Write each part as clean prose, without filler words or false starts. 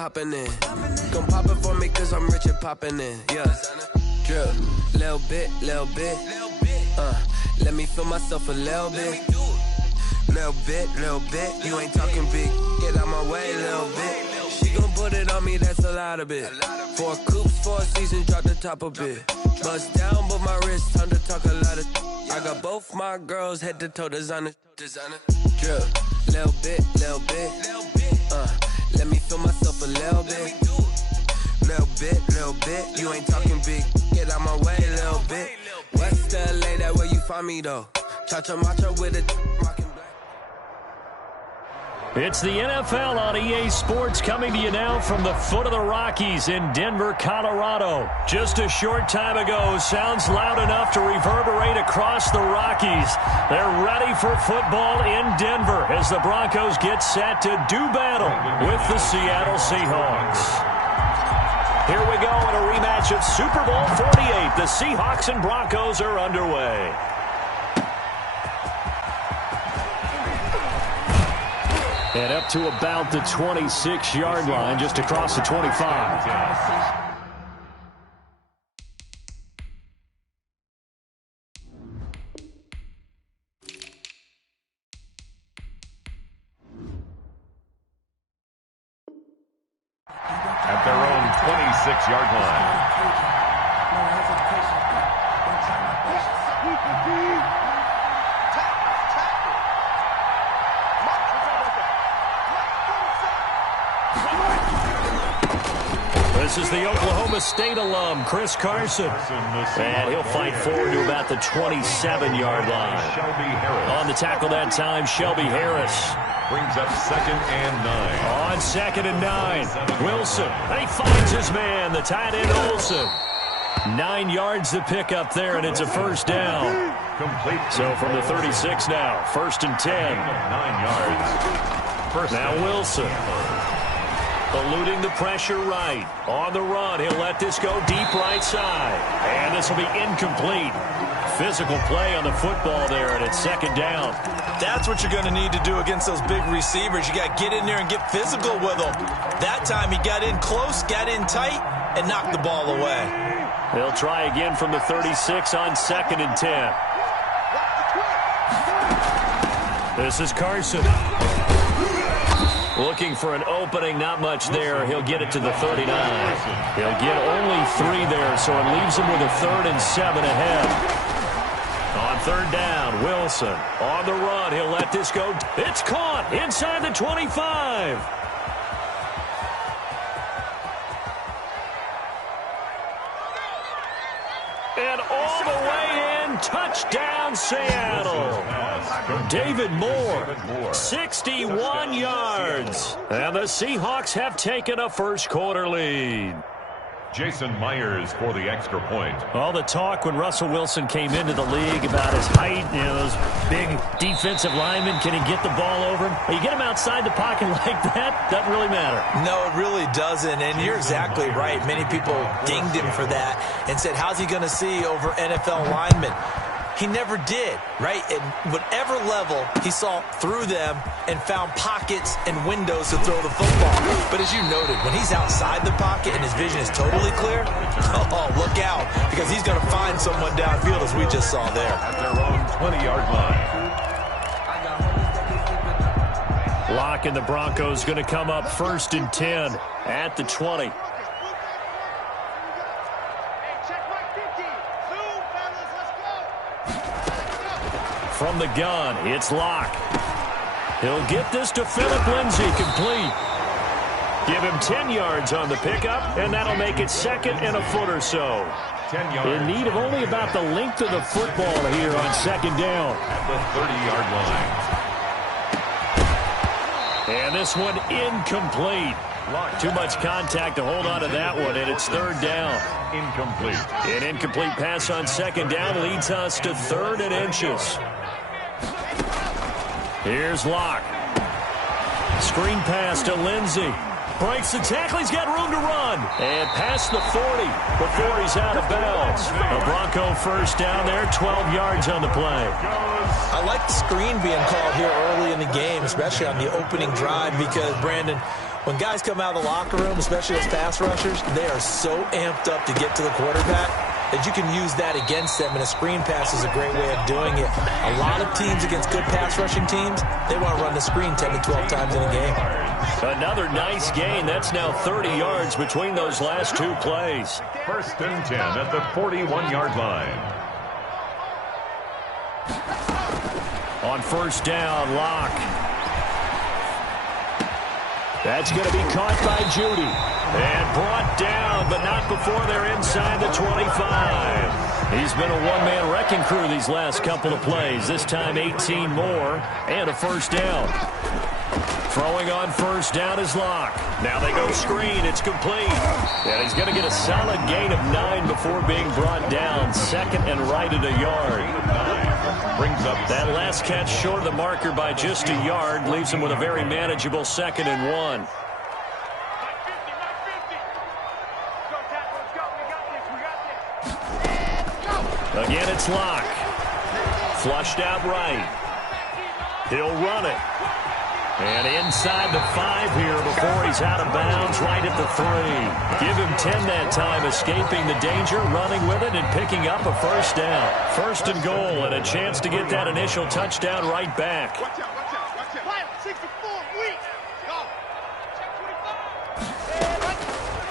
popping in. Come poppin' for me cause I'm rich and popping in. Yeah. Drip. Little bit. Let me feel myself a little bit. Little bit. You ain't talking big. Get out my way, little bit. She gon' put it on me, that's a lot of it. 4 coops, 4 seasons, drop the top a bit. Bust down, but my wrist, time to talk a lot of. I got both my girls head to toe designer. Drip. Little bit. Let me feel myself a little bit. Little bit. You ain't talking big. Get out my way, little bit. West LA, that where you find me though. Cha-cha matcha with a rockin' black. It's the NFL on EA Sports coming to you now from the foot of the Rockies in Denver, Colorado. Just a short time ago, sounds loud enough to reverberate across the Rockies. They're ready for football in Denver as the Broncos get set to do battle with the Seattle Seahawks. Here we go in a rematch of Super Bowl 48. The Seahawks and Broncos are underway. And up to about the 26-yard line, just across the 25. At their own 26-yard line. This is the Oklahoma State alum, Chris Carson. And he'll fight forward to about the 27-yard line. On the tackle that time, Shelby Harris. Brings up 2nd and 9. On 2nd and 9, Wilson. And he finds his man, the tight end Olsen. 9 yards to pick up there, and it's a first down. Complete. So from the 36 now, 1st and 10. 9 yards. First now Wilson. Eluding the pressure right. On the run, he'll let this go deep right side. And this will be incomplete. Physical play on the football there, and it's 2nd down. That's what you're going to need to do against those big receivers. You got to get in there and get physical with them. That time he got in close, got in tight, and knocked the ball away. They'll try again from the 36 on 2nd and 10. This is Carson. Looking for an opening, not much there. He'll get it to the 39. He'll get only 3 there, so it leaves him with a 3rd and 7 ahead. On 3rd down, Wilson. On the run, he'll let this go. It's caught inside the 25. And all the way in, touchdown Seattle. David Moore, 61 yards. And the Seahawks have taken a first-quarter lead. Jason Myers for the extra point. All the talk when Russell Wilson came into the league about his height, those big defensive linemen, can he get the ball over him? You get him outside the pocket like that, doesn't really matter. No, it really doesn't, and you're exactly right. Many people dinged him for that and said, how's he going to see over NFL linemen? He never did, right? At whatever level, he saw through them and found pockets and windows to throw the football. But as you noted, when he's outside the pocket and his vision is totally clear, oh, look out, because he's going to find someone downfield, as we just saw there. At their own 20-yard line. Lock and the Broncos going to come up 1st and 10 at the 20. From the gun, it's Locke. He'll get this to Phillip Lindsay, complete. Give him 10 yards on the pickup, and that'll make it 2nd and a foot or so. 10 yards. In need of only about the length of the football here on 2nd down. At the 30-yard line. And this one incomplete. Too much contact to hold on to that one, and it's 3rd down. Incomplete. An incomplete pass on 2nd down leads us to 3rd and inches. Here's Locke. Screen pass to Lindsay. Breaks the tackle. He's got room to run. And past the 40 before he's out of bounds. A Bronco first down there, 12 yards on the play. I like the screen being called here early in the game, especially on the opening drive, because, Brandon, When guys come out of the locker room, especially as pass rushers, they are so amped up to get to the quarterback that you can use that against them, and a screen pass is a great way of doing it. A lot of teams against good pass rushing teams, they want to run the screen 10 to 12 times in a game. Another nice gain. That's now 30 yards between those last two plays. 1st and 10 at the 41-yard line. On 1st down, Locke. That's going to be caught by Judy. And brought down, but not before they're inside the 25. He's been a one-man wrecking crew these last couple of plays. This time 18 more and a 1st down. Throwing on 1st down is Locke. Now they go screen. It's complete. And he's going to get a solid gain of 9 before being brought down. 2nd and right at a yard. Brings up that last catch short of the marker by just a yard. Leaves him with a very manageable 2nd and 1. Again, it's Locke. Flushed out right. He'll run it. And inside the 5 here before he's out of bounds, right at the 3. Give him 10 that time, escaping the danger, running with it, and picking up a 1st down. 1st and goal, and a chance to get that initial touchdown right back. Watch out, watch out, watch out. 64, weak. Go.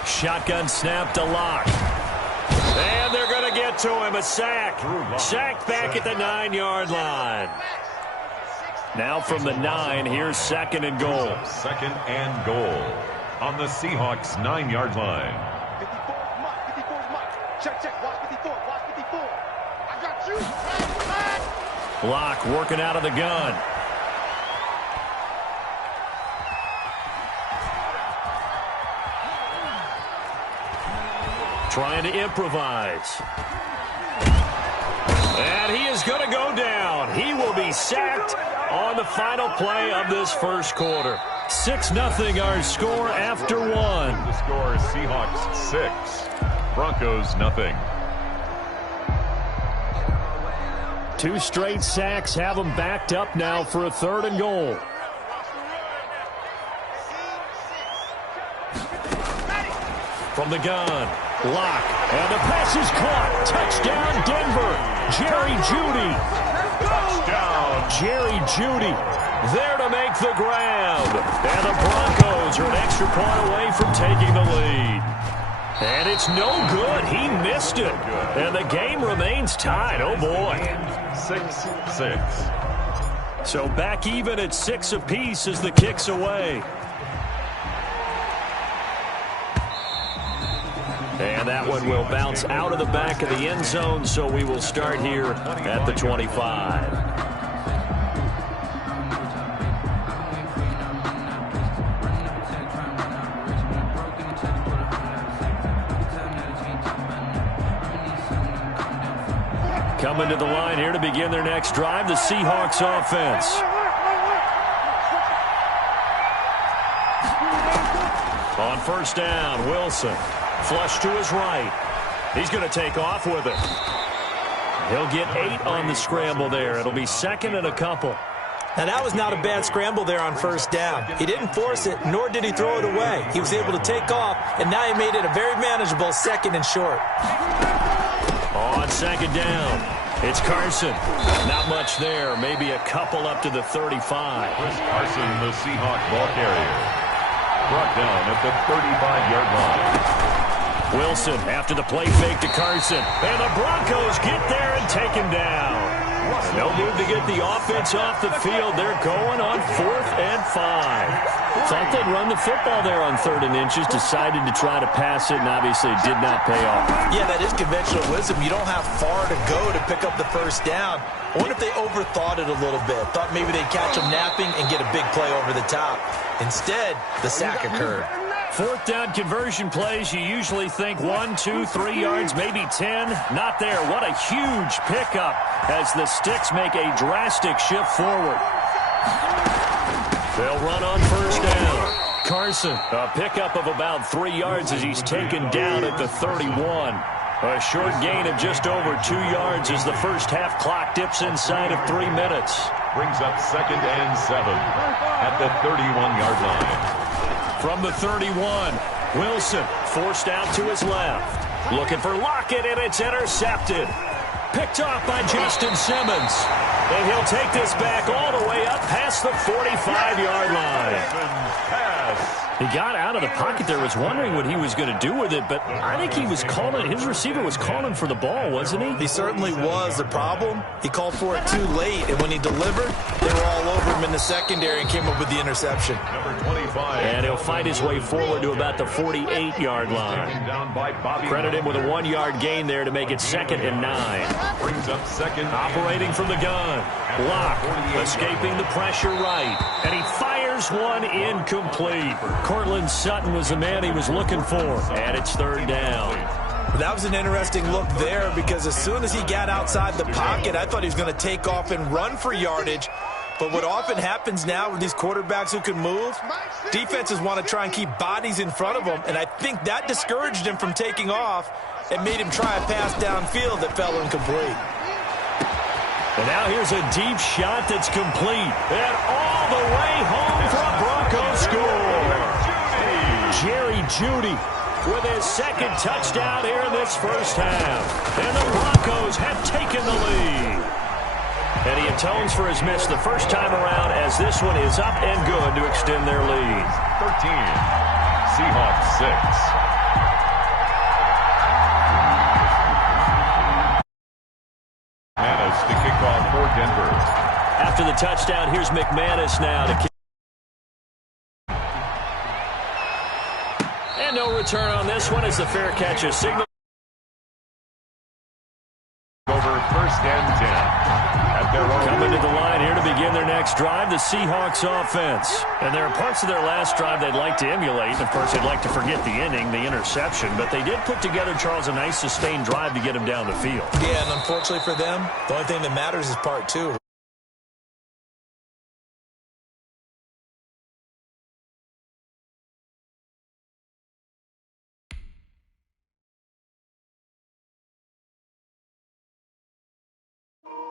Shotgun snap to Locke. And they're going to get to him, a sack. Sacked back at the 9-yard line. Now from the 9, here's 2nd and goal. 2nd and goal on the Seahawks 9-yard line. 54 is mark. Check. Watch 54. I got you. Locke working out of the gun. Trying to improvise. And he is going to go down. He will be sacked on the final play of this 1st quarter. 6-0 our score after 1. The score is Seahawks 6, Broncos 0. 2 straight sacks have them backed up now for a 3rd and goal. From the gun, Locke, and the pass is caught. Touchdown, Denver. Jerry Jeudy. Touchdown, Jerry Jeudy. There to make the grab. And the Broncos are an extra point away from taking the lead. And it's no good. He missed it. And the game remains tied. Oh, boy. 6-6. So back even at 6 apiece as the kick's away. And that one will bounce out of the back of the end zone, so we will start here at the 25. Coming to the line here to begin their next drive, the Seahawks offense. On 1st down, Wilson. Flush to his right. He's going to take off with it. He'll get 8 on the scramble there. It'll be 2nd and a couple. Now, that was not a bad scramble there on 1st down. He didn't force it, nor did he throw it away. He was able to take off, and now he made it a very manageable 2nd and short. On 2nd down, it's Carson. Not much there. Maybe a couple up to the 35. Chris Carson, the Seahawk ball carrier. Brought down at the 35-yard line. Wilson after the play fake to Carson. And the Broncos get there and take him down. And no move to get the offense off the field. They're going on 4th and 5. Thought they'd run the football there on 3rd and inches. Decided to try to pass it, and obviously did not pay off. Yeah, that is conventional wisdom. You don't have far to go to pick up the 1st down. I wonder if they overthought it a little bit. Thought maybe they'd catch him napping and get a big play over the top. Instead, the sack occurred. 4th down conversion plays, you usually think 1, 2, 3 yards, maybe 10. Not there. What a huge pickup as the Sticks make a drastic shift forward. They'll run on 1st down. Carson, a pickup of about 3 yards as he's taken down at the 31. A short gain of just over 2 yards as the first half clock dips inside of 3 minutes. Brings up 2nd and 7 at the 31-yard line. From the 31, Wilson forced out to his left. Looking for Lockett, and it's intercepted. Picked off by Justin Simmons. And he'll take this back all the way up past the 45-yard line. He got out of the pocket there, was wondering what he was going to do with it, but I think he was calling, his receiver was calling for the ball, wasn't he? He certainly was. The problem, he called for it too late, and when he delivered, they were all over him in the secondary and came up with the interception. Number 25. And he'll fight his way forward to about the 48-yard line. Credit him with a 1-yard gain there to make it 2nd and 9. Brings up 2nd. Operating from the gun. Lock escaping the pressure right. And he fires one incomplete. Cortland Sutton was the man he was looking for. And it's 3rd down. That was an interesting look there because as soon as he got outside the pocket, I thought he was going to take off and run for yardage. But what often happens now with these quarterbacks who can move, defenses want to try and keep bodies in front of them. And I think that discouraged him from taking off and made him try a pass downfield that fell incomplete. And now here's a deep shot that's complete. And all the way home for a Broncos score. Jerry Jeudy with his 2nd touchdown here in this first half. And the Broncos have taken the lead. And he atones for his miss the first time around as this one is up and good to extend their lead. 13. Seahawks 6. McManus to kick off for Denver. After the touchdown, here's McManus now to kick. And no return on this one as the fair catch is signaled. Over 1st and 10. At their own. Coming to the line here to begin their next drive, the Seahawks offense. And there are parts of their last drive they'd like to emulate. And of course, they'd like to forget the inning, the interception. But they did put together, Charles, a nice sustained drive to get him down the field. Yeah, and unfortunately for them, the only thing that matters is part 2.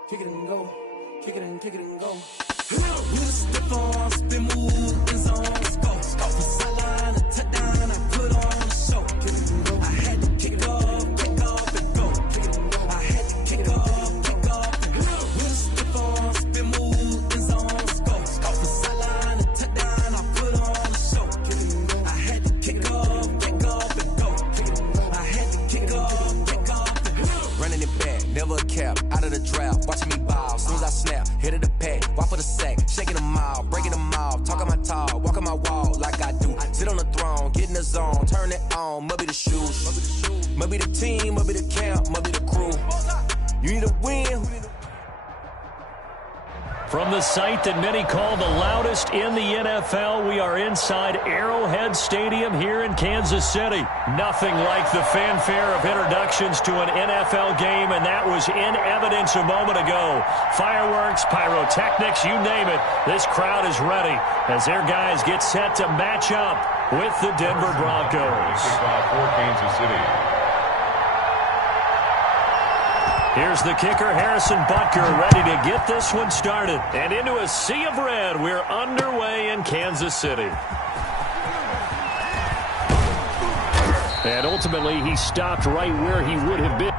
Kick it and go, kick it and go. With a step on, spin move, and zone, let's go. Off the sideline, a touchdown, I put on a show. Kick it and go. I had to kick off and go. Kick it and go. I had to kick off and go. With a step on, spin move, and zone, let's go. Off the sideline, a touchdown, I put on a show. Kick it and go. I had to kick off and go. Kick it and go. I had to kick off and go. Running it back, never a cap, out of the draft, watching me ball. As soon as I snap, hit of the pack, walk for the sack, shaking them out, breaking them off, talking my talk, walking my wall like I do. Sit on the throne, get in the zone, turn it on, must be the shoes, must be the team, must be the camp, must be the crew. You need a win. From the site that many call the loudest in the NFL, we are inside Arrowhead Stadium here in Kansas City. Nothing like the fanfare of introductions to an NFL game, and that was in evidence a moment ago. Fireworks, pyrotechnics, you name it. This crowd is ready as their guys get set to match up with the Denver Broncos. Kickoff for Kansas City. Here's the kicker, Harrison Butker, ready to get this one started. And into a sea of red, we're underway in Kansas City. And ultimately, he stopped right where he would have been.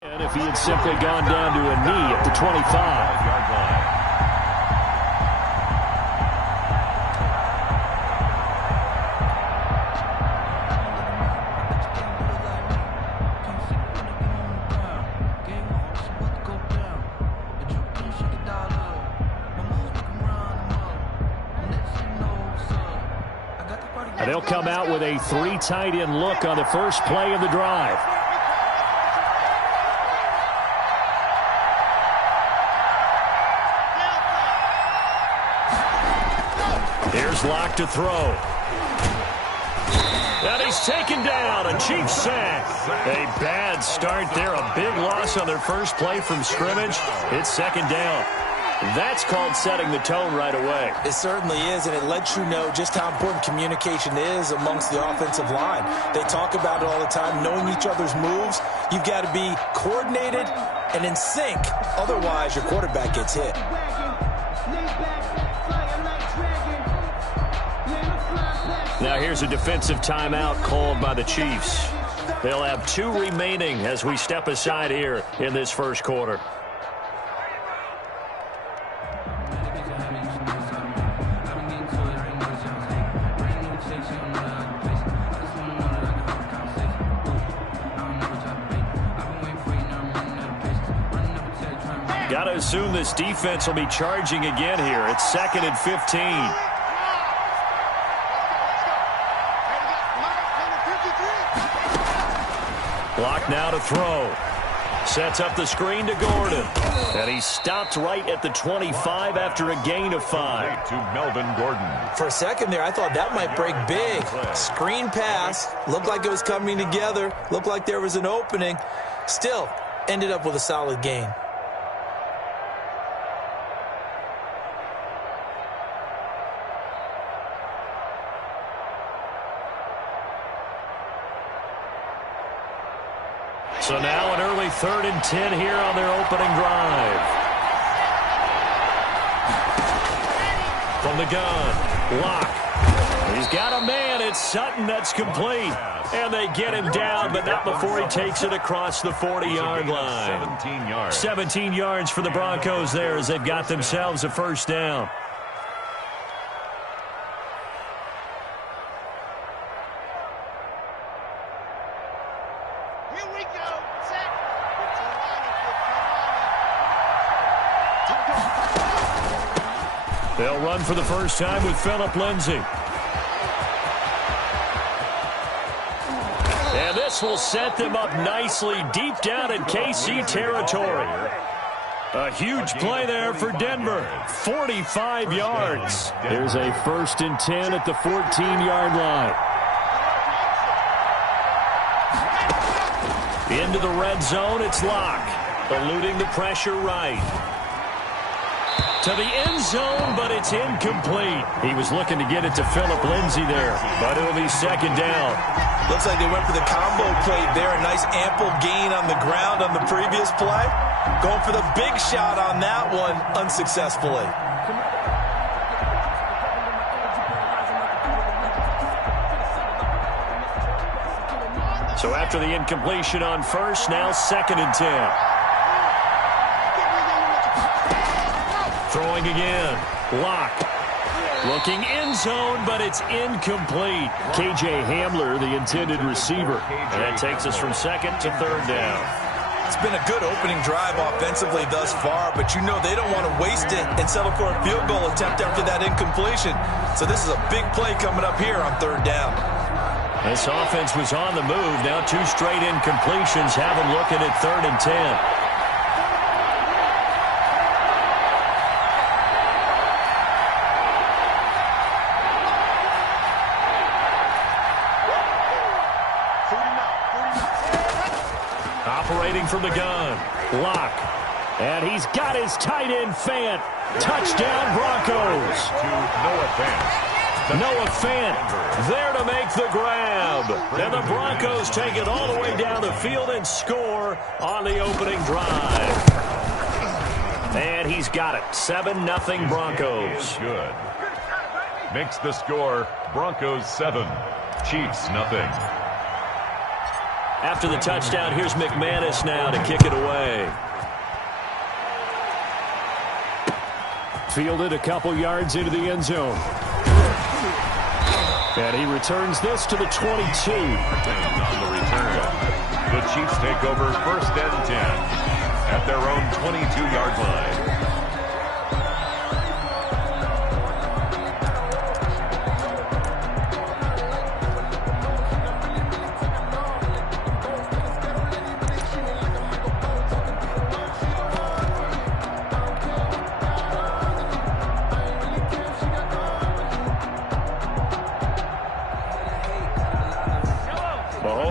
And if he had simply gone down to a knee at the 25-yard line. they'll come out with a 3 tight end look on the first play of the drive. Here's Locke to throw. And he's taken down. A Chiefs sack. A bad start there. A big loss on their first play from scrimmage. It's second down. That's called setting the tone right away. It certainly is, and it lets you know just how important communication is amongst the offensive line. They talk about it all the time, knowing each other's moves. You've got to be coordinated and in sync. Otherwise, your quarterback gets hit. Now here's a defensive timeout called by the Chiefs. They'll have 2 remaining as we step aside here in this first quarter. Got to assume this defense will be charging again here. It's 2nd and 15. Block now to throw. Sets up the screen to Gordon. And he stopped right at the 25 after a gain of 5. To Melvin Gordon. For a second there, I thought that might break big. Screen pass. Looked like it was coming together. Looked like there was an opening. Still, ended up with a solid gain. So now an early 3rd and 10 here on their opening drive. From the gun, Locke. He's got a man. It's Sutton that's complete. And they get him down, but not before he takes it across the 40-yard line. 17 yards. 17 yards for the Broncos there as they've got themselves a first down. They'll run for the first time with Phillip Lindsay. And this will set them up nicely deep down in KC territory. A huge play there for Denver. 45 yards. There's a 1st and 10 at the 14-yard line. Into the red zone, it's Locke. Eluding the pressure right. To the end zone, but it's incomplete. He was looking to get it to Phillip Lindsay there, but it'll be second down. Looks like they went for the combo play there. A nice ample gain on the ground on the previous play. Going for the big shot on that one unsuccessfully. So after the incompletion on first, now 2nd and 10. Throwing again. Locke. Looking end zone, but it's incomplete. KJ Hamler, the intended receiver. And that takes us from 2nd to 3rd down. It's been a good opening drive offensively thus far, but you know they don't want to waste it and settle for a field goal attempt after that incompletion. So this is a big play coming up here on 3rd down. This offense was on the move. Now 2 straight incompletions have them looking at 3rd and 10. Operating from the gun, Locke. And he's got his tight end Fant. Touchdown Broncos. To Noah Fant. Noah Fant there to make the grab. And the Broncos take it all the way down the field and score on the opening drive. And he's got it. 7-0 Broncos. Good. Makes the score Broncos 7, Chiefs 0. After the touchdown, here's McManus now to kick it away. Fielded a couple yards into the end zone. And he returns this to the 22. On the return, the Chiefs take over 1st and 10 at their own 22-yard line.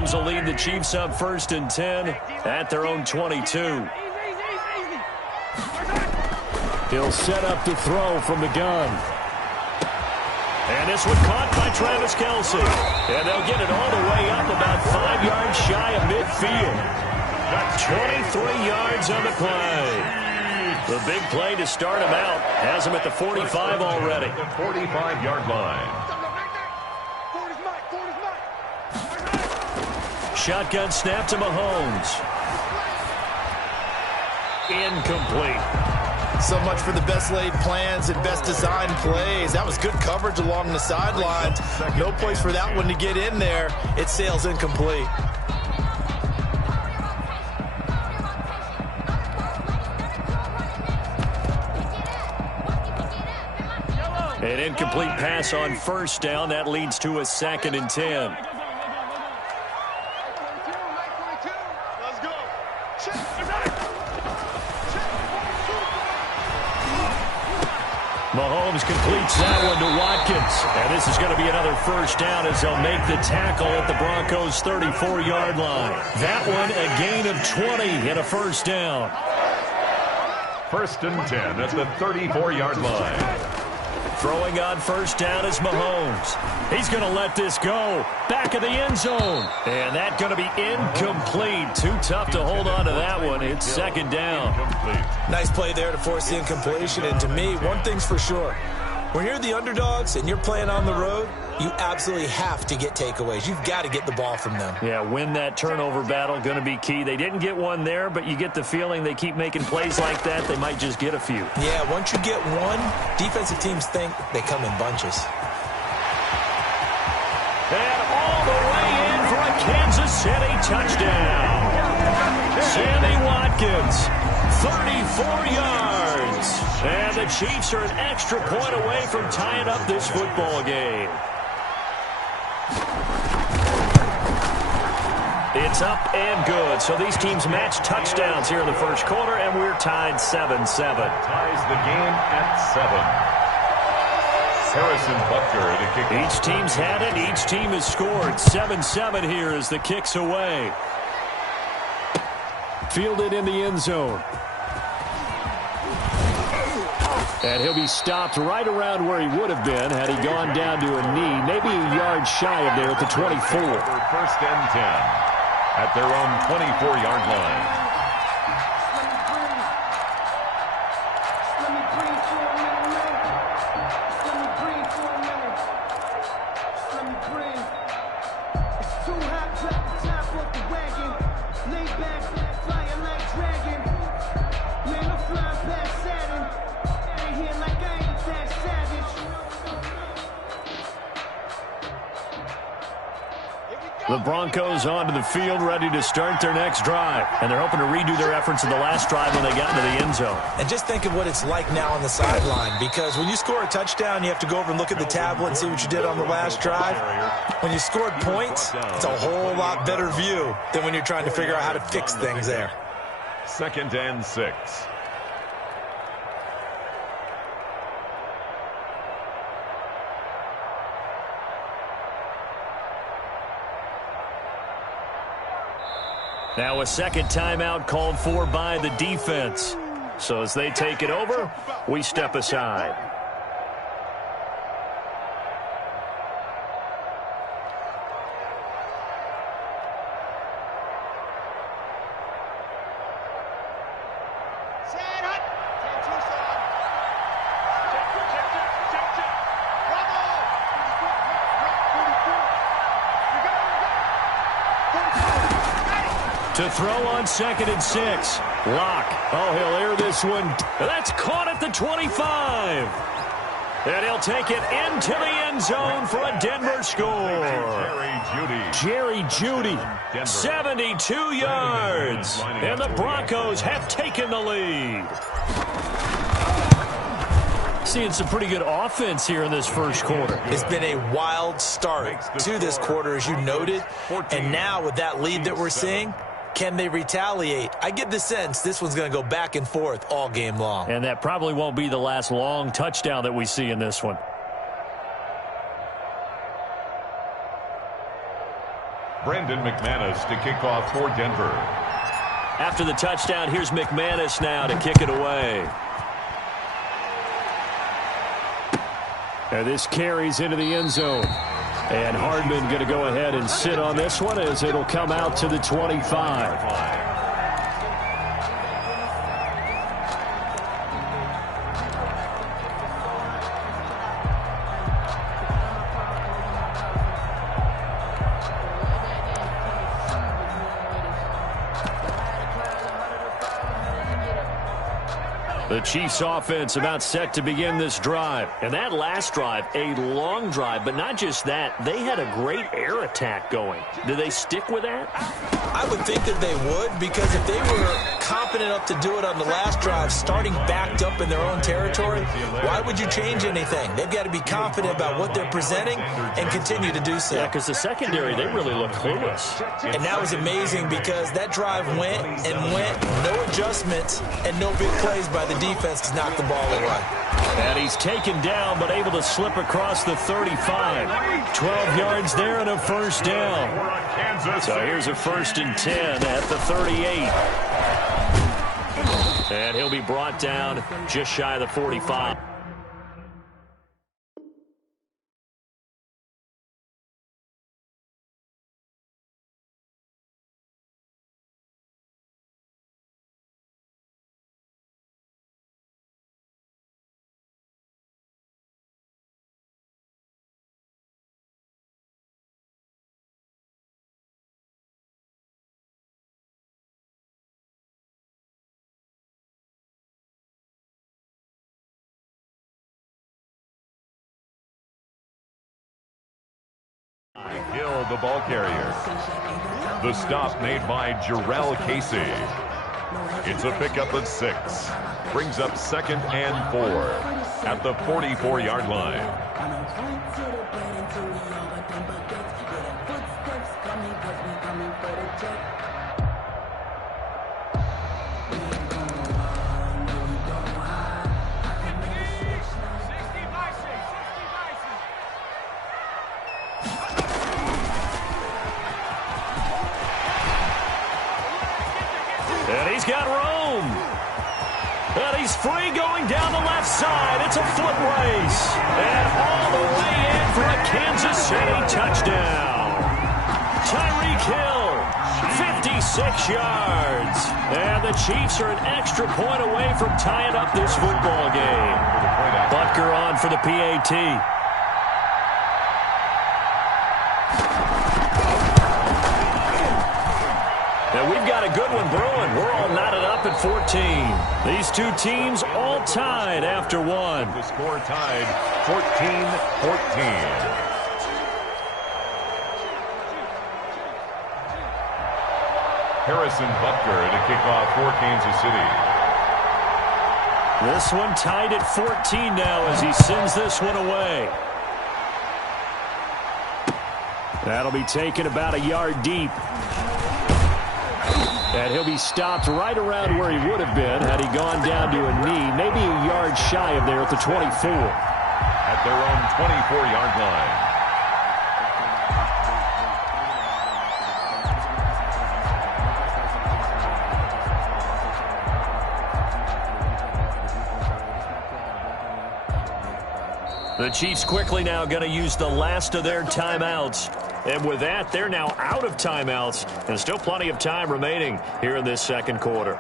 Mahomes will lead the Chiefs up 1st and 10 at their own 22. He'll set up to throw from the gun. And this one caught by Travis Kelce. And they'll get it all the way up about 5 yards shy of midfield. 23 yards on the play. The big play to start him out has him at the 45 already. The 45-yard line. Shotgun snap to Mahomes. Incomplete. So much for the best laid plans and best designed plays. That was good coverage along the sidelines. No place for that one to get in there. It sails incomplete. An incomplete pass on 1st down. That leads to a 2nd and 10. Mahomes completes that one to Watkins. And this is going to be another 1st down as they'll make the tackle at the Broncos' 34-yard line. That one a gain of 20 and a 1st down. 1st and 10 at the 34-yard line. Throwing on 1st down is Mahomes. He's going to let this go. Back of the end zone. And that's going to be incomplete. Too tough to hold on to that one. It's 2nd down. Nice play there to force the incompletion. And to me, one thing's for sure. When you're the underdogs and you're playing on the road, you absolutely have to get takeaways. You've got to get the ball from them. Yeah, win that turnover battle, going to be key. They didn't get one there, but you get the feeling they keep making plays like that, they might just get a few. Yeah, once you get one, defensive teams think they come in bunches. And all the way in for a Kansas City touchdown. Sammy Watkins, 34 yards. And the Chiefs are an extra point away from tying up this football game. It's up and good. So these teams match touchdowns here in the 1st quarter, and we're tied 7-7. Ties the game at 7. Harrison Butker to kick. Each team's had it. Each team has scored. 7-7 here as the kick's away. Fielded in the end zone. And he'll be stopped right around where he would have been had he gone down to a knee, maybe a yard shy of there at the 24. 1st and 10 at their own 24-yard line. The Broncos onto the field, ready to start their next drive. And they're hoping to redo their efforts in the last drive when they got into the end zone. And just think of what it's like now on the sideline, because when you score a touchdown, you have to go over and look at the tablet and see what you did on the last drive. When you scored points, it's a whole lot better view than when you're trying to figure out how to fix things there. 2nd and 6. Now a 2nd timeout called for by the defense. So as they take it over, we step aside. To throw on 2nd and 6. Lock. Oh, he'll air this one. That's caught at the 25. And he'll take it into the end zone for a Denver score. Jerry Jeudy, 72 yards. And the Broncos have taken the lead. Seeing some pretty good offense here in this 1st quarter. It's been a wild start to this quarter, as you noted. And now with that lead that we're seeing, can they retaliate? I get the sense this one's going to go back and forth all game long. And that probably won't be the last long touchdown that we see in this one. Brandon McManus to kick off for Denver. After the touchdown, here's McManus now to kick it away. And this carries into the end zone. And Hardman going to go ahead and sit on this one as it'll come out to the 25. The Chiefs offense about set to begin this drive. And that last drive, a long drive, but not just that. They had a great air attack going. Do they stick with that? I would think that they would, because if they were confident enough to do it on the last drive, starting backed up in their own territory, why would you change anything? They've got to be confident about what they're presenting and continue to do so. Yeah, because the secondary, they really look clueless. And that was amazing because that drive went and went, no adjustments and no big plays by the defense to knock the ball away. And he's taken down, but able to slip across the 35. 12 yards there and a first down. So here's a 1st and 10 at the 38. And he'll be brought down just shy of the 45. Hill, the ball carrier. The stop made by Jarrell Casey. It's a pickup of 6. Brings up 2nd and 4 at the 44-yard line. And he's got room. And he's free going down the left side. It's a foot race. And all the way in for a Kansas City touchdown. Tyreek Hill, 56 yards. And the Chiefs are an extra point away from tying up this football game. Butker on for the PAT. And we've got a good one brewing. We're all knotted up at 14. These two teams all tied after one. The score tied 14-14. Harrison Butker to kick off for Kansas City. This one tied at 14 now as he sends this one away. That'll be taken about a yard deep. And he'll be stopped right around where he would have been had he gone down to a knee, maybe a yard shy of there at the 24. At their own 24-yard line. The Chiefs quickly now going to use the last of their timeouts. And with that, they're now out of timeouts. And still plenty of time remaining here in this second quarter.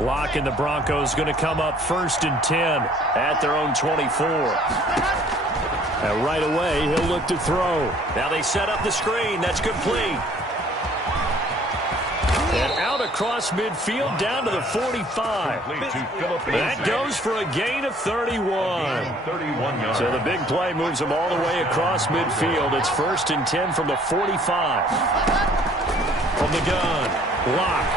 Locke and the Broncos going to come up 1st and 10 at their own 24. And right away, he'll look to throw. Now they set up the screen. That's complete. And out across midfield down to the 45. That goes for a gain of 31. So the big play moves them all the way across midfield. It's 1st and 10 from the 45. From the gun, Locke.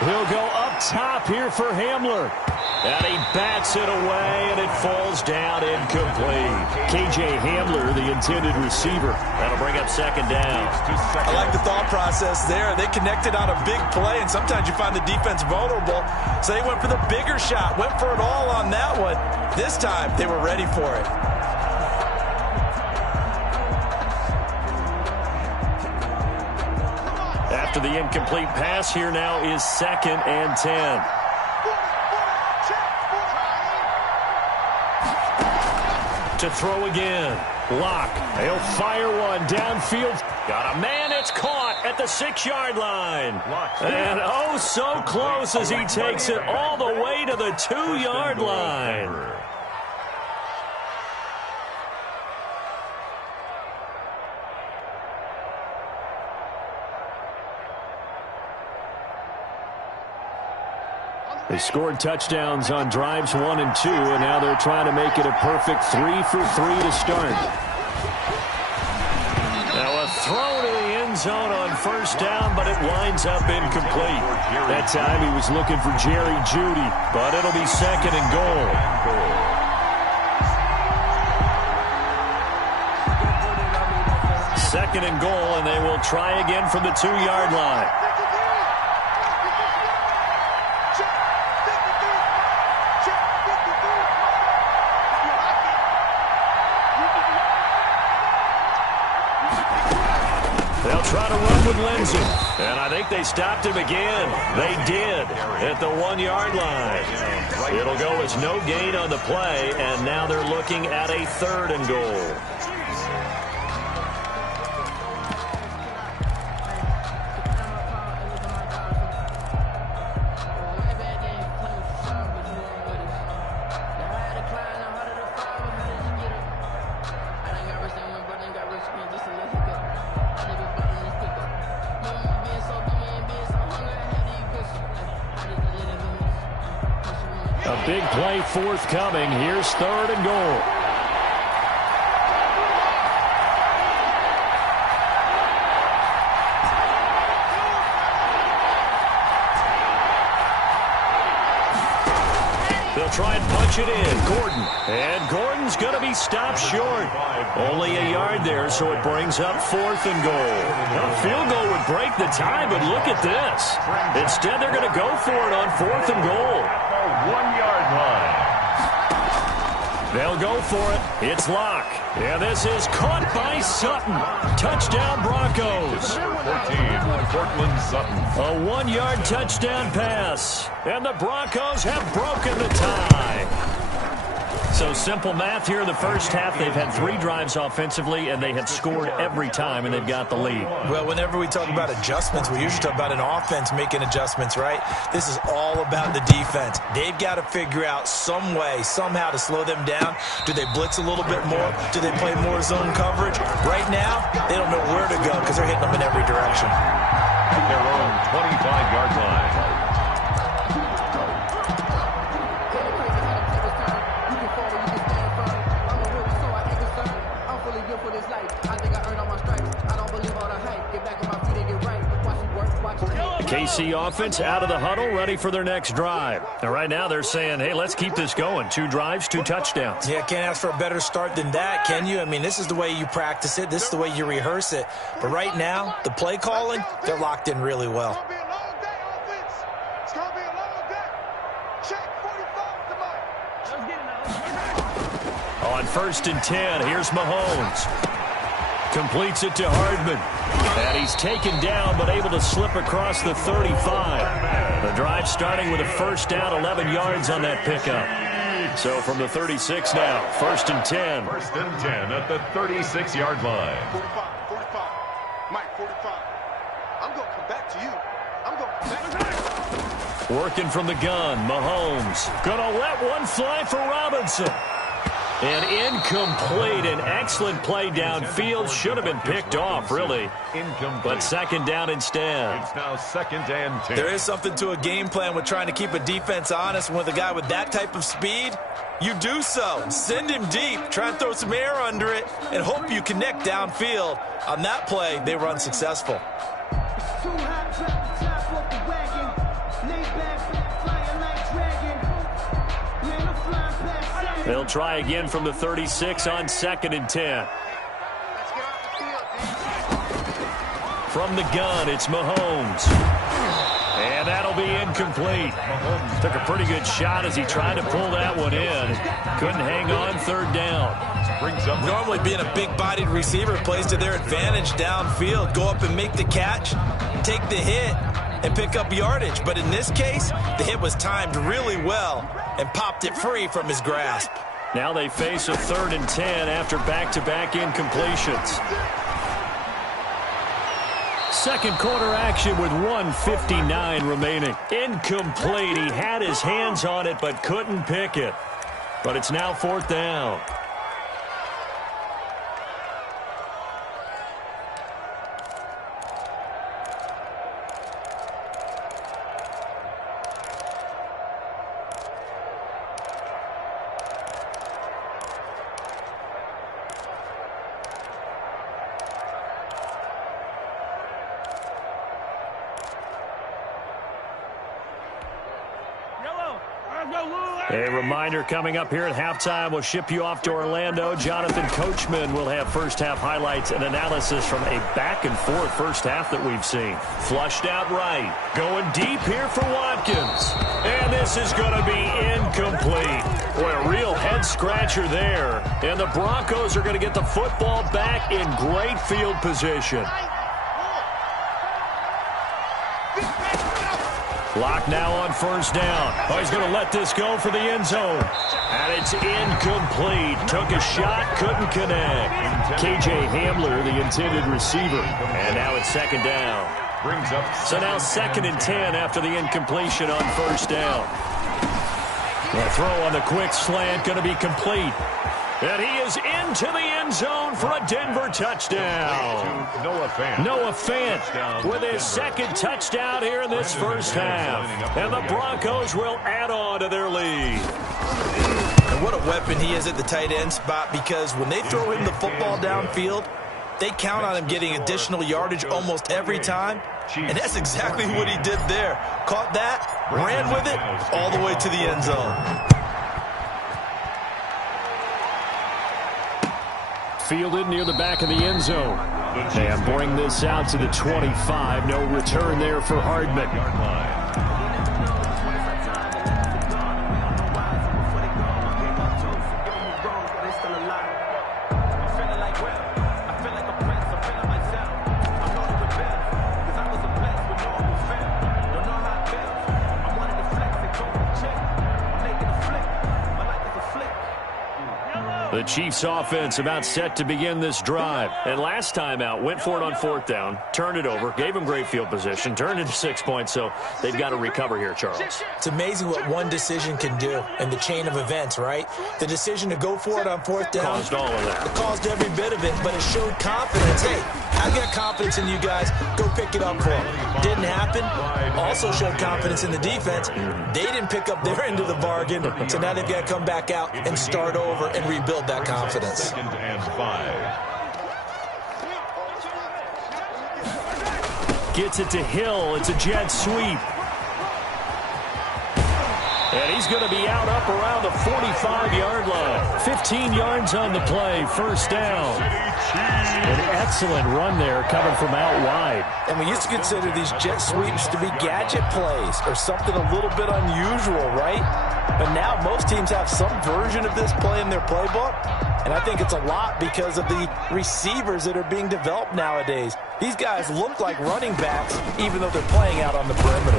He'll go up top here for Hamler. And he bats it away, and it falls down incomplete. K.J. Hamler, the intended receiver. That'll bring up second down. I like the thought process there. They connected on a big play, and sometimes you find the defense vulnerable. So they went for the bigger shot, went for it all on that one. This time, they were ready for it. After the incomplete pass, here now is 2nd and 10. To throw again. Lock. He'll fire one downfield. Got a man. It's caught at the 6-yard line. And oh, so close as he takes it all the way to the 2-yard line. They scored touchdowns on drives 1 and 2, and now they're trying to make it a perfect 3 for 3 to start. Now a throw to the end zone on first down, but it winds up incomplete. That time he was looking for Jerry Jeudy, but it'll be 2nd and goal. Second and goal, and they will try again from the 2-yard line. They'll try to run with Lindsey. And I think they stopped him again. They did at the 1-yard line. It'll go as no gain on the play, and now they're looking at a 3rd and goal. A big play forthcoming. Here's 3rd and goal. They'll try and punch it in. Gordon. And Gordon's going to be stopped short. Only a yard there, so it brings up 4th and goal. A field goal would break the tie, but look at this. Instead, they're going to go for it on 4th and goal. 1-yard line. They'll go for it. It's Lock. And this is caught by Sutton. Touchdown Broncos. 14, Cortland Sutton. A 1-yard touchdown pass. And the Broncos have broken the tie. So simple math here in the first half. They've had 3 drives offensively, and they have scored every time, and they've got the lead. Well, whenever we talk about adjustments, we usually talk about an offense making adjustments, right? This is all about the defense. They've got to figure out some way, somehow to slow them down. Do they blitz a little bit more? Do they play more zone coverage? Right now, they don't know where to go because they're hitting them in every direction. At their own 25-yard line. KC offense out of the huddle, ready for their next drive. Now, right now, they're saying, hey, let's keep this going. 2 drives, 2 touchdowns. Yeah, can't ask for a better start than that, can you? I mean, this is the way you practice it. This is the way you rehearse it. But right now, the play calling, they're locked in really well. It's going to be a long day. Check 45 tonight. On 1st and 10, here's Mahomes. Completes it to Hardman. And he's taken down, but able to slip across the 35. The drive starting with a first down, 11 yards on that pickup. So from the 36 now, 1st and 10. 1st and 10 at the 36-yard line. 45. Mike, 45. I'm going to come back to you. I'm going to come back to you. Working from the gun, Mahomes. Gonna let one fly for Robinson. And incomplete. An excellent play downfield. Should have been picked off, really. Incomplete. But 2nd down instead. It's now 2nd and 10. There is something to a game plan with trying to keep a defense honest. With a guy with that type of speed, you do so. Send him deep. Try and throw some air under it and hope you connect downfield. On that play, they were unsuccessful. They'll try again from the 36 on 2nd and 10. From the gun, it's Mahomes. And that'll be incomplete. Mahomes took a pretty good shot as he tried to pull that one in. Couldn't hang on, 3rd down. Normally being a big-bodied receiver plays to their advantage downfield. Go up and make the catch, take the hit, and pick up yardage. But in this case, the hit was timed really well and popped it free from his grasp. Now they face a 3rd and 10 after back-to-back incompletions. Second quarter action with 1:59 remaining. Incomplete. He had his hands on it but couldn't pick it. But it's now 4th down. A reminder coming up here at halftime, we'll ship you off to Orlando. Jonathan Coachman will have first-half highlights and analysis from a back-and-forth first half that we've seen. Flushed out right. Going deep here for Watkins. And this is going to be incomplete. Boy, a real head-scratcher there. And the Broncos are going to get the football back in great field position. Lock now on 1st down. Oh, he's going to let this go for the end zone. And it's incomplete. Took a shot, couldn't connect. K.J. Hamler, the intended receiver. And now it's 2nd down. So now 2nd and 10 after the incompletion on 1st down. The throw on the quick slant going to be complete. And he is into the end zone for a Denver touchdown. Noah Fant with his 2nd touchdown here in this first half. And the Broncos will add on to their lead. And what a weapon he is at the tight end spot, because when they throw him the football downfield, they count on him getting additional yardage almost every time. And that's exactly what he did there. Caught that, ran with it, all the way to the end zone. Fielded near the back of the end zone. And bring this out to the 25. No return there for Hardman. The Chiefs offense about set to begin this drive. And last time out, went for it on 4th down, turned it over, gave them great field position, turned into 6 points, so they've got to recover here, Charles. It's amazing what one decision can do in the chain of events, right? The decision to go for it on 4th down caused all of that. It caused every bit of it, but it showed confidence. Hey, I got confidence in you guys. Go pick it up for them. Didn't happen. Also showed confidence in the defense. They didn't pick up their end of the bargain, so now they've got to come back out and start over and rebuild that confidence. 2nd and 5. Gets it to Hill. It's a jet sweep. And he's going to be out up around the 45-yard line. 15 yards on the play. 1st down. An excellent run there coming from out wide. And we used to consider these jet sweeps to be gadget plays or something a little bit unusual, right? But now most teams have some version of this play in their playbook. And I think it's a lot because of the receivers that are being developed nowadays. These guys look like running backs, even though they're playing out on the perimeter.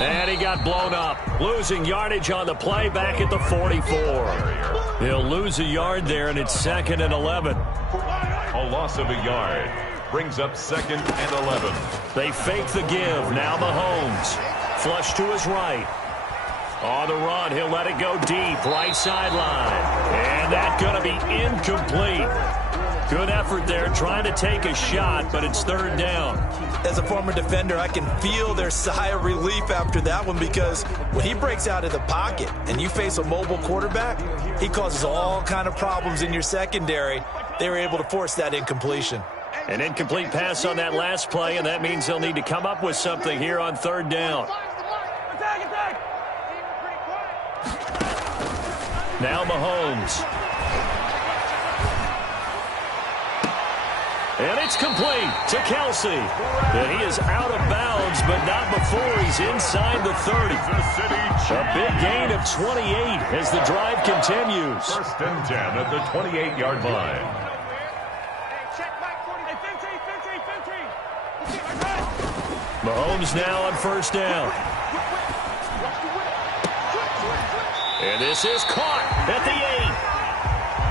And he got blown up. Losing yardage on the play back at the 44. He'll lose a yard there, and it's 2nd and 11. A loss of a yard brings up 2nd and 11. They fake the give. Now Mahomes. Flush to his right. On the run, he'll let it go deep. Right sideline. And that's going to be incomplete. Good effort there, trying to take a shot, but it's 3rd down. As a former defender, I can feel their sigh of relief after that one, because when he breaks out of the pocket and you face a mobile quarterback, he causes all kind of problems in your secondary. They were able to force that incompletion. An incomplete pass on that last play, and that means they'll need to come up with something here on 3rd down. Now Mahomes. And it's complete to Kelsey. And he is out of bounds, but not before he's inside the 30. A big gain of 28 as the drive continues. 1st and 10 at the 28-yard line. Mahomes now on 1st down. And this is caught at the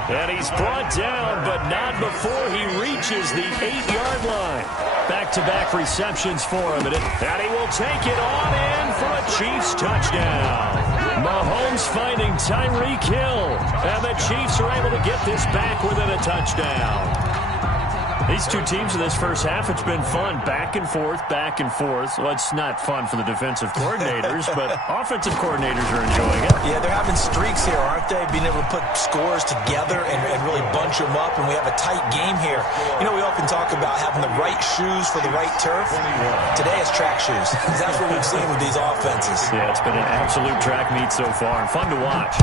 8. And he's brought down, but not before he reaches the 8-yard line. Back-to-back receptions for him. And he will take it on in for a Chiefs touchdown. Mahomes finding Tyreek Hill. And the Chiefs are able to get this back within a touchdown. These two teams in this first half, it's been fun. Back and forth, back and forth. Well, it's not fun for the defensive coordinators, but offensive coordinators are enjoying it. Yeah, they're having streaks here, aren't they? Being able to put scores together and really bunch them up, and we have a tight game here. You know, we often talk about having the right shoes for the right turf. Today it's track shoes. That's what we've seen with these offenses. Yeah, it's been an absolute track meet so far, and fun to watch.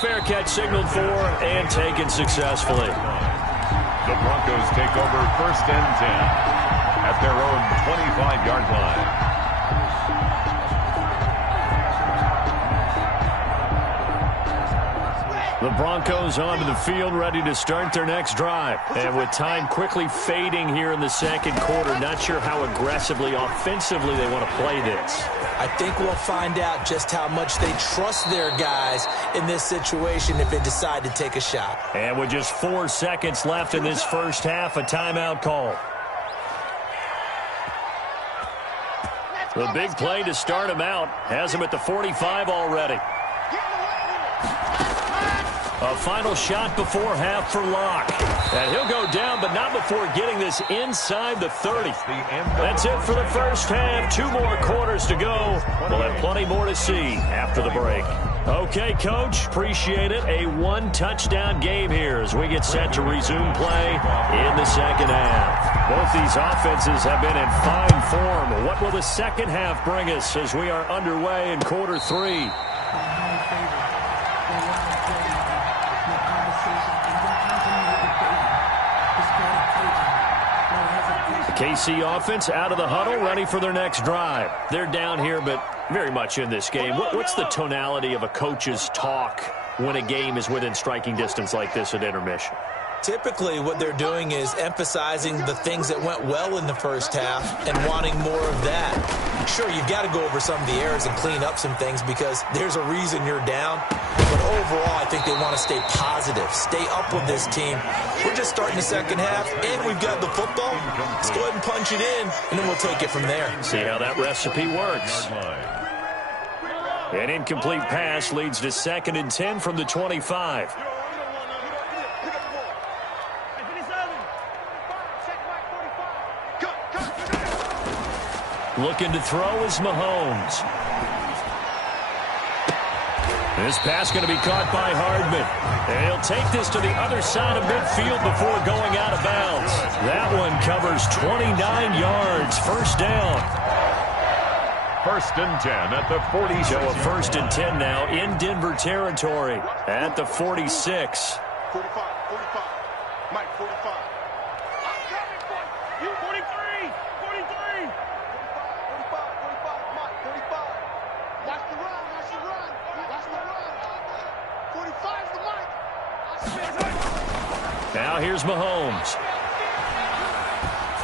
Fair catch signaled for and taken successfully. The Broncos take over 1st and 10 at their own 25-yard line. The Broncos onto the field, ready to start their next drive. And with time quickly fading here in the second quarter, not sure how aggressively, offensively they want to play this. I think we'll find out just how much they trust their guys in this situation if they decide to take a shot. And with just 4 seconds left in this first half, a timeout call. The big play to start him out has him at the 45 already. A final shot before half for Locke. And he'll go down, but not before getting this inside the 30. That's it for the first half. 2 more quarters to go. We'll have plenty more to see after the break. Okay, Coach, appreciate it. A 1-touchdown game here as we get set to resume play in the second half. Both these offenses have been in fine form. What will the second half bring us as we are underway in quarter 3? KC offense out of the huddle, ready for their next drive. They're down here, but very much in this game. What's the tonality of a coach's talk when a game is within striking distance like this at intermission? Typically, what they're doing is emphasizing the things that went well in the first half and wanting more of that. Sure, you've got to go over some of the errors and clean up some things because there's a reason you're down. But overall, I think they want to stay positive, stay up with this team. We're just starting the second half, and we've got the football. Let's go ahead and punch it in, and then we'll take it from there. See how that recipe works. An incomplete pass leads to 2nd and 10 from the 25. Looking to throw is Mahomes. This pass going to be caught by Hardman. And he'll take this to the other side of midfield before going out of bounds. That one covers 29 yards. First down. 1st and 10 at the 46. So a 1st and 10 now in Denver territory at the 46. 45, 45. Mike, 45. I'm coming for you. 43, 43. 45, 45, Mike, 45. Watch the run, watch the run. Watch the run. 45's the Mike. Now here's Mahomes.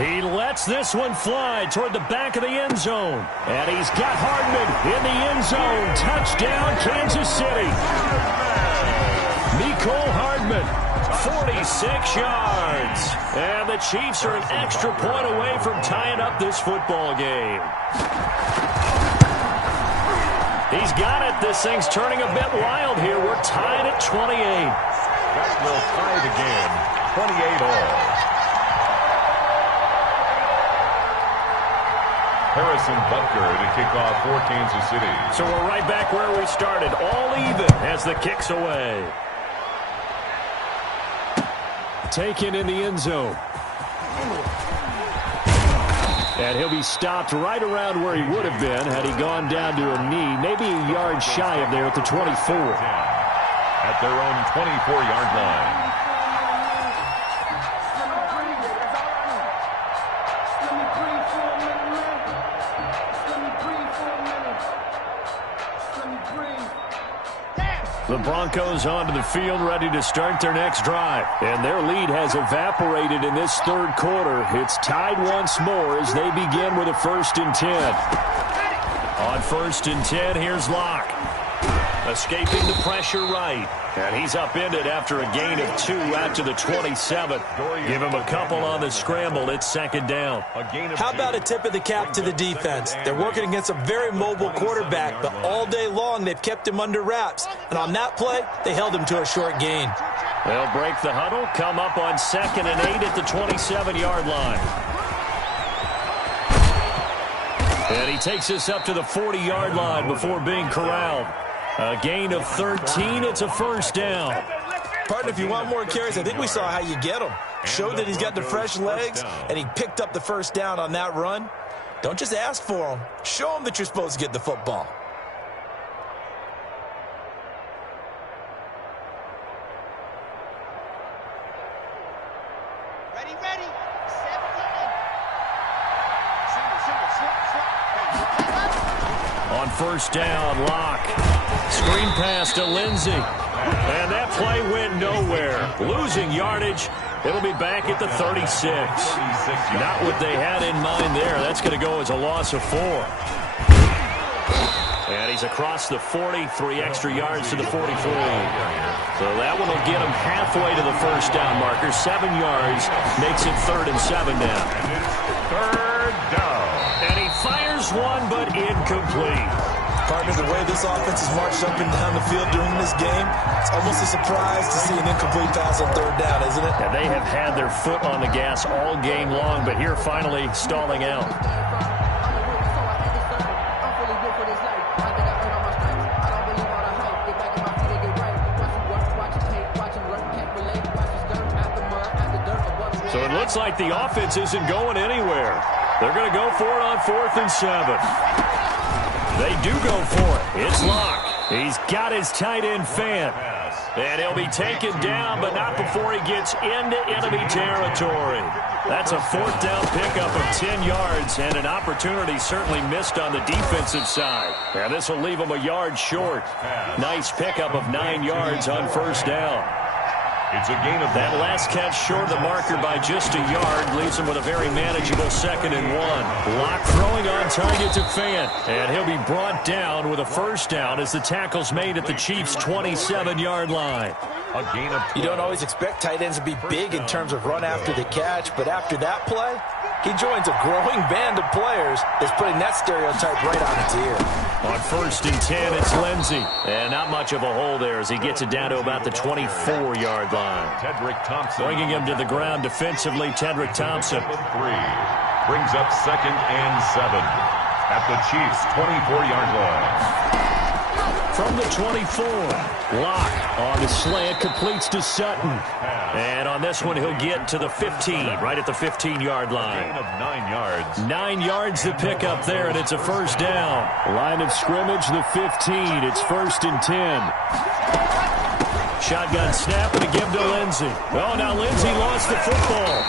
He lets this one fly toward the back of the end zone. And he's got Hardman in the end zone. Touchdown, Kansas City. Mecole Hardman, 46 yards. And the Chiefs are an extra point away from tying up this football game. He's got it. This thing's turning a bit wild here. We're tied at 28. That will tie the game, 28 all. Harrison Butker to kick off for Kansas City. So we're right back where we started, all even as the kick's away. Taken in the end zone. And he'll be stopped right around where he would have been had he gone down to a knee, maybe a yard shy of there at the 24. At their own 24-yard line. The Broncos onto the field ready to start their next drive. And their lead has evaporated in this third quarter. It's tied once more as they begin with a 1st and 10. On 1st and 10, here's Locke. Escaping the pressure right. And he's upended after a gain of 2 out to the 27. Give him a couple on the scramble. It's 2nd down. How about a tip of the cap to the defense? They're working against a very mobile quarterback, but all day long they've kept him under wraps. And on that play, they held him to a short gain. They'll break the huddle, come up on 2nd and 8 at the 27-yard line. And he takes us up to the 40-yard line before being corralled. A gain of 13. It's a 1st down. Partner, if you want more carries, I think we saw how you get him. Showed that he's got the fresh legs, and he picked up the 1st down on that run. Don't just ask for him. Show him that you're supposed to get the football. Ready, ready. 7. On 1st down, Locke. Screen pass to Lindsey. And that play went nowhere. Losing yardage. It'll be back at the 36. Not what they had in mind there. That's going to go as a loss of 4. And he's across the 40, 3 extra yards to the 43. So that one will get him halfway to the 1st down marker. 7 yards makes it 3rd and 7 now. 3rd down. And he fires one, but incomplete. Partner, the way this offense has marched up and down the field during this game, it's almost a surprise to see an incomplete pass on 3rd down, isn't it? And they have had their foot on the gas all game long, but here finally stalling out. So it looks like the offense isn't going anywhere. They're going to go for it on 4th and 7. They do go for it. It's Locke. He's got his tight end fan. And he'll be taken down, but not before he gets into enemy territory. That's a 4th down pickup of 10 yards, and an opportunity certainly missed on the defensive side. And this will leave him a yard short. Nice pickup of 9 yards on 1st down. It's a gain of that last catch short of the marker by just a yard leaves him with a very manageable 2nd and 1. Locke throwing on target to Fant, and he'll be brought down with a 1st down as the tackle's made at the Chiefs' 27-yard line. A gain of 12. You don't always expect tight ends to be big in terms of run after the catch, but after that play, he joins a growing band of players that's putting that stereotype right on its ear. On 1st and 10, it's Lindsey. And not much of a hole there as he gets it down to about the 24-yard line. Tedrick Thompson. Bringing him to the ground defensively, Tedrick Thompson. 3. Brings up 2nd and 7 at the Chiefs' 24-yard line. From the 24, Locke on the slant, completes to Sutton. And on this one, he'll get to the 15, right at the 15-yard line. Gain of 9 yards. 9 yards to pick up there, and it's a 1st down. Line of scrimmage, the 15. It's 1st and 10. Shotgun snap and a give to Lindsey. Oh, now Lindsey lost the football.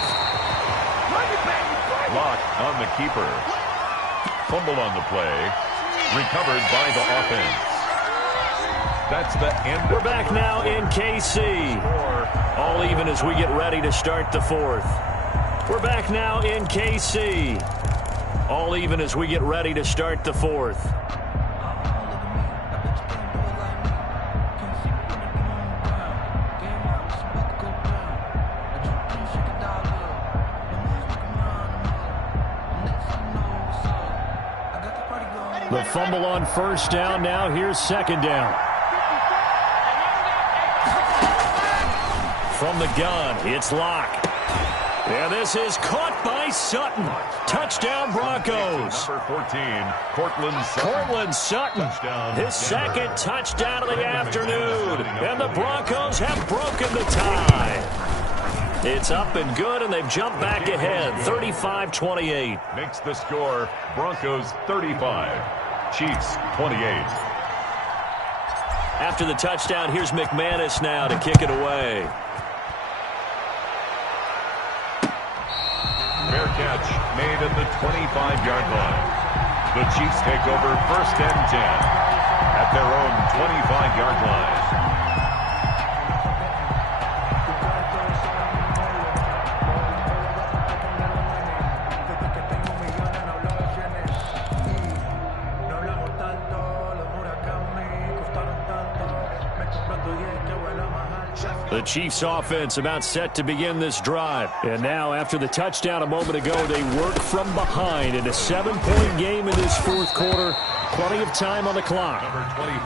Locke on the keeper. Fumble on the play. Recovered by the offense. That's the end. We're back now in KC. All even as we get ready to start the 4th. We're back now in KC. All even as we get ready to start the 4th. The fumble on 1st down. Now here's 2nd down. From the gun, it's Locke. And this is caught by Sutton. Touchdown, Broncos. Number 14, Cortland Sutton. Cortland Sutton, his 2nd touchdown of the afternoon. And the Broncos have broken the tie. It's up and good, and they've jumped back ahead, 35-28. Makes the score Broncos 35, Chiefs 28. After the touchdown, here's McManus now to kick it away. Fair catch made at the 25-yard line. The Chiefs take over 1st and 10 at their own 25-yard line. The Chiefs offense about set to begin this drive. And now after the touchdown a moment ago, they work from behind in a 7-point game in this 4th quarter. Plenty of time on the clock.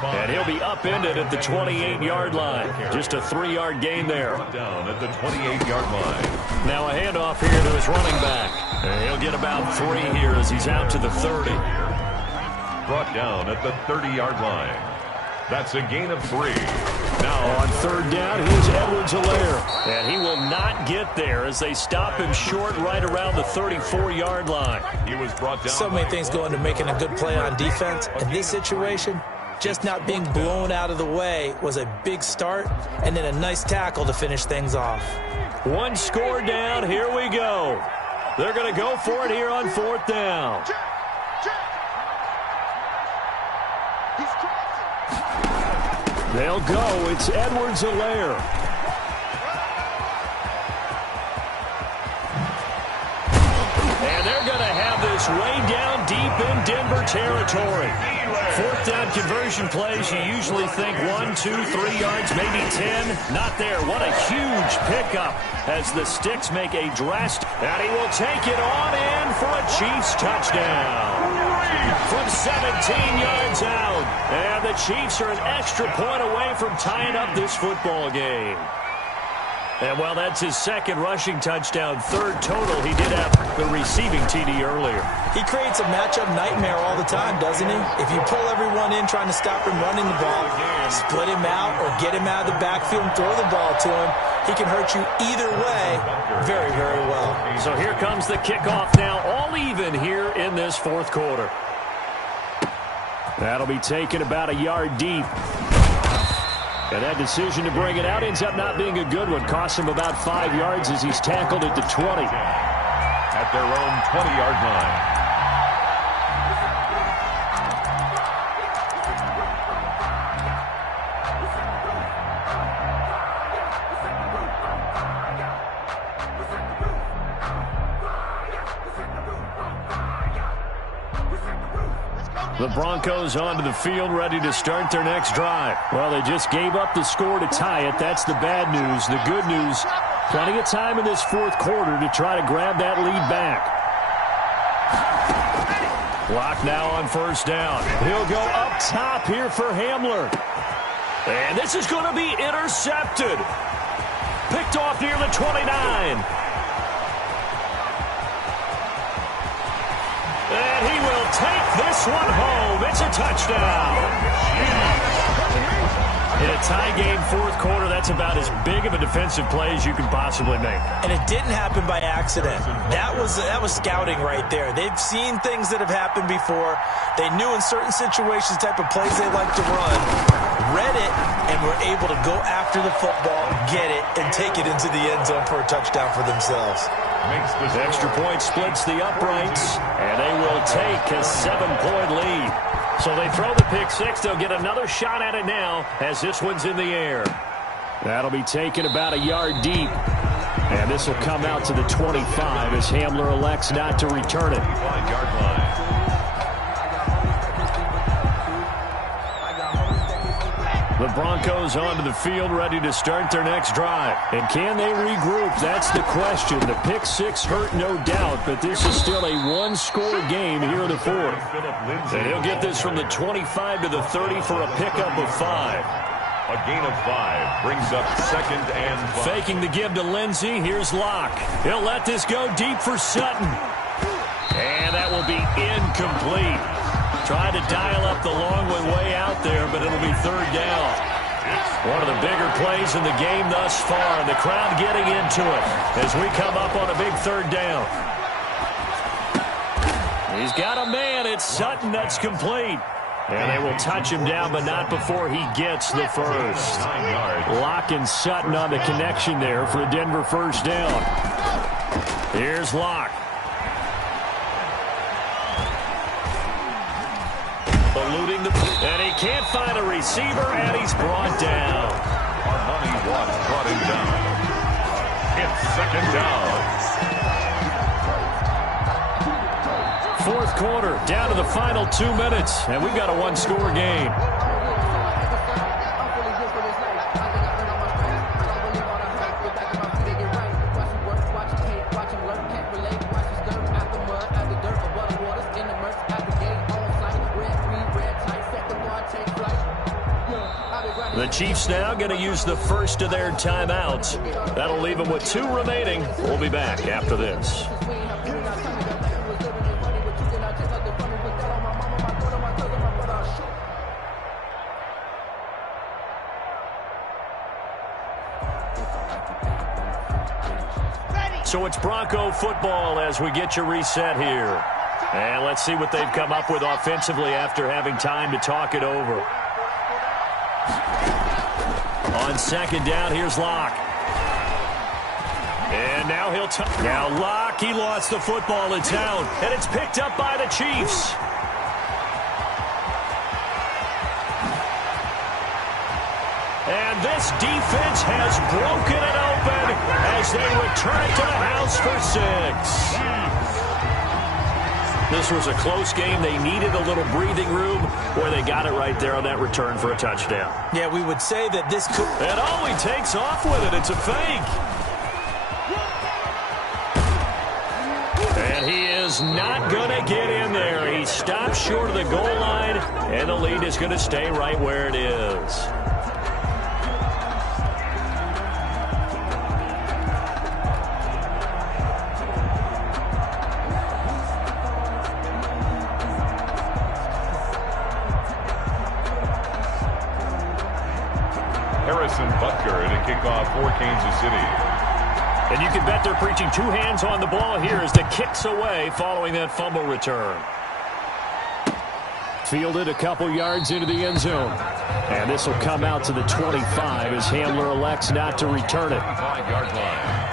And he'll be upended at the 28-yard line. Just a 3-yard gain there. Down at the 28-yard line. Now a handoff here to his running back. And he'll get about 3 here as he's out to the 30. Brought down at the 30-yard line. That's a gain of 3. Now on 3rd down, here's Edwards-Helaire. And he will not get there as they stop him short right around the 34-yard line. He was brought down. So many things go into making a good play on defense. In this situation, just not being blown out of the way was a big start, and then a nice tackle to finish things off. 1 score down. Here we go. They're going to go for it here on 4th down. They'll go. It's Edwards-Helaire. And they're going to have this way down deep in Denver territory. 4th down conversion plays, you usually think 1, 2, 3 yards, maybe 10. Not there. What a huge pickup as the Sticks make a drastic. And he will take it on in for a Chiefs touchdown. From 17 yards out. And the Chiefs are an extra point away from tying up this football game. And while that's his 2nd rushing touchdown, 3rd total, he did have the receiving TD earlier. He creates a matchup nightmare all the time, doesn't he? If you pull everyone in trying to stop him running the ball, split him out or get him out of the backfield and throw the ball to him, he can hurt you either way very, very well. So here comes the kickoff now, all even here in this 4th quarter. That'll be taken about a yard deep. And that decision to bring it out ends up not being a good one. Costs him about 5 yards as he's tackled at the 20. At their own 20-yard line. The Broncos onto the field, ready to start their next drive. Well, they just gave up the score to tie it. That's the bad news. The good news, plenty of time in this 4th quarter to try to grab that lead back. Clock now on 1st down. He'll go up top here for Hamler. And this is going to be intercepted. Picked off near the 29. And he will take this one home. It's a touchdown. In a tie game, 4th quarter, that's about as big of a defensive play as you can possibly make. And it didn't happen by accident. That was scouting right there. They've seen things that have happened before. They knew in certain situations the type of plays they like to run, read it, and were able to go after the football, get it, and take it into the end zone for a touchdown for themselves. The extra point splits the uprights, and they will take a 7-point lead. So they throw the pick 6. They'll get another shot at it now as this one's in the air. That'll be taken about a yard deep. And this will come out to the 25 as Hamler elects not to return it. 5-yard line. The Broncos onto the field, ready to start their next drive. And can they regroup? That's the question. The pick 6 hurt, no doubt, but this is still a 1-score game here in the 4th. And he'll get this from the 25 to the 30 for a pickup of 5. A gain of 5 brings up 2nd and 5. Faking the give to Lindsey. Here's Locke. He'll let this go deep for Sutton. And that will be incomplete. Tried to dial up the long one way out there, but it'll be 3rd down. One of the bigger plays in the game thus far, and the crowd getting into it as we come up on a big third down. He's got a man. It's Sutton that's complete. And they will touch him down, but not before he gets the first. Locke and Sutton on the connection there for a Denver first down. Here's Locke. Eluding the... And he can't find a receiver, and he's brought down. Armani Watts brought him down. It's second down. Fourth quarter, down to the final 2 minutes, and we've got a one-score game. The Chiefs now going to use the first of their timeouts. That'll leave them with 2 remaining. We'll be back after this. So it's Bronco football as we get you reset here. And let's see what they've come up with offensively after having time to talk it over. On second down, here's Locke. And now he'll... Now Locke, he lost the football. It's out. And it's picked up by the Chiefs. And this defense has broken it open as they return it to the house for 6. This was a close game. They needed a little breathing room where they got it right there on that return for a touchdown. Yeah, we would say that this could... And oh, he takes off with it. It's a fake. And he is not going to get in there. He stops short of the goal line, and the lead is going to stay right where it is. Kickoff for Kansas City. And you can bet they're preaching 2 hands on the ball here as the kick's away following that fumble return. Fielded a couple yards into the end zone. And this will come out to the 25 as Hamler elects not to return it. 5-yard line.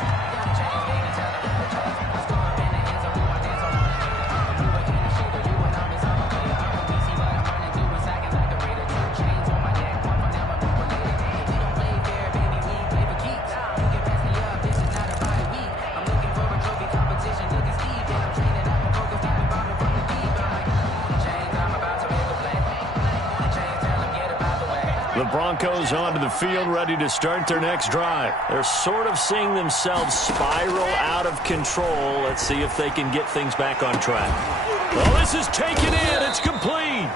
The Broncos onto the field, ready to start their next drive. They're sort of seeing themselves spiral out of control. Let's see if they can get things back on track. Well, this is taken in. It's complete.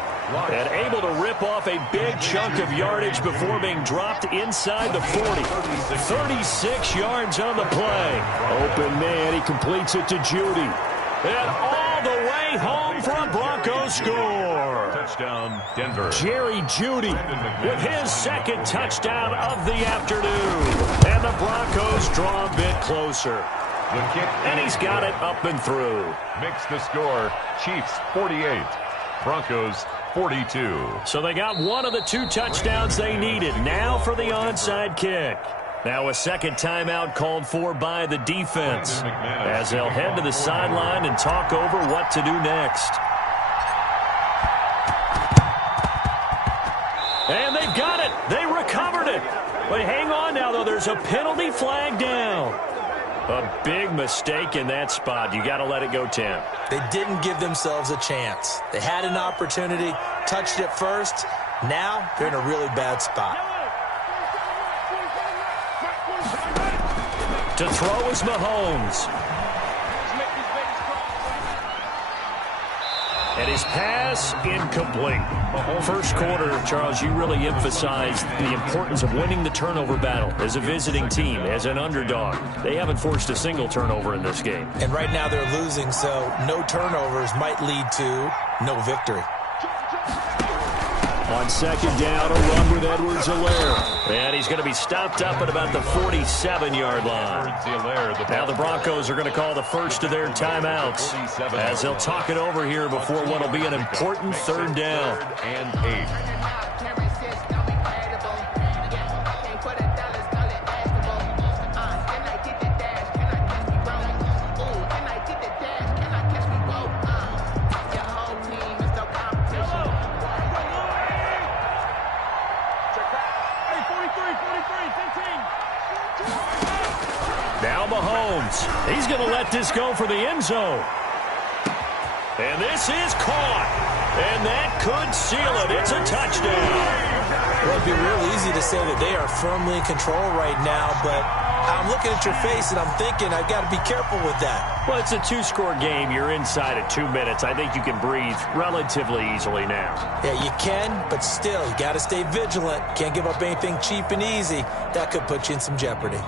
And able to rip off a big chunk of yardage before being dropped inside the 40. 36 yards on the play. Open man. He completes it to Judy. And all the way home for a Broncos score. Touchdown, Denver. Jerry Jeudy with his second touchdown of the afternoon. And the Broncos draw a bit closer. The kick. And he's got it up and through. Makes the score. Chiefs 48. Broncos 42. So they got one of the 2 touchdowns they needed. Now for the onside kick. Now a second timeout called for by the defense as they'll head to the sideline and talk over what to do next. And they've got it. They recovered it. But hang on now, though. There's a penalty flag down. A big mistake in that spot. You got to let it go 10. They didn't give themselves a chance. They had an opportunity, touched it first. Now they're in a really bad spot. To throw is Mahomes. And his pass incomplete. First quarter, Charles, you really emphasized the importance of winning the turnover battle as a visiting team, as an underdog. They haven't forced a single turnover in this game. And right now they're losing, so no turnovers might lead to no victory. On second down, a run with Edwards-Helaire. And he's going to be stopped up at about the 47-yard line. Now the Broncos are going to call the first of their timeouts as they'll talk it over here before what will be an important third down. And 8. Now Mahomes. He's going to let this go for the end zone. And this is caught. And that could seal it. It's a touchdown. Well, it'd be real easy to say that they are firmly in control right now, but I'm looking at your face and I'm thinking I've got to be careful with that. Well, it's a two-score game. You're inside at 2 minutes. I think you can breathe relatively easily now. Yeah, you can, but still, you got to stay vigilant. Can't give up anything cheap and easy. That could put you in some jeopardy.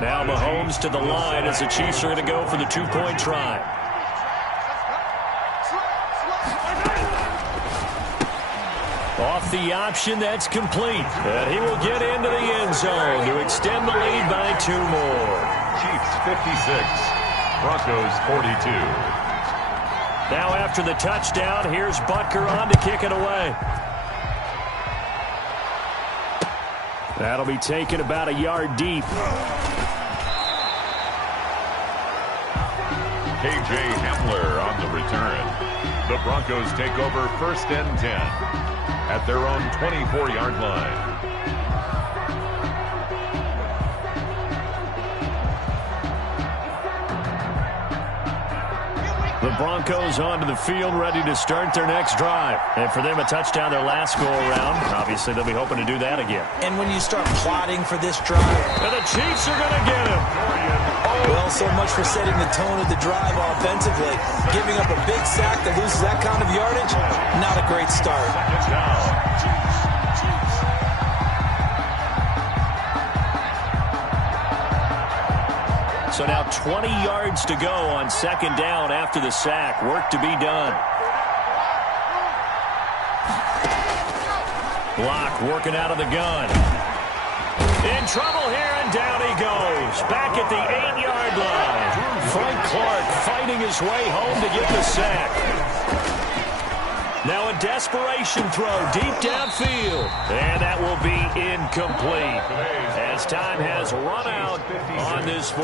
Now Mahomes to the line as the Chiefs are going to go for the two-point try. Off the option, that's complete. And he will get into the end zone to extend the lead by 2 more. Chiefs 56, Broncos 42. Now after the touchdown, here's Butker on to kick it away. That'll be taken about a yard deep. KJ Hamler on the return. The Broncos take over 1st and 10 at their own 24-yard line. The Broncos onto the field, ready to start their next drive. And for them, a touchdown their last go-around. Obviously, they'll be hoping to do that again. And when you start plotting for this drive... And the Chiefs are going to get him. Well, so much for setting the tone of the drive offensively. Giving up a big sack that loses that kind of yardage, not a great start. So now 20 yards to go on second down after the sack. Work to be done. Block working out of the gun. In trouble here, and down he goes. Back at the 8-yard line. Frank Clark fighting his way home to get the sack. Now a desperation throw deep downfield. And that will be incomplete as time has run out on this.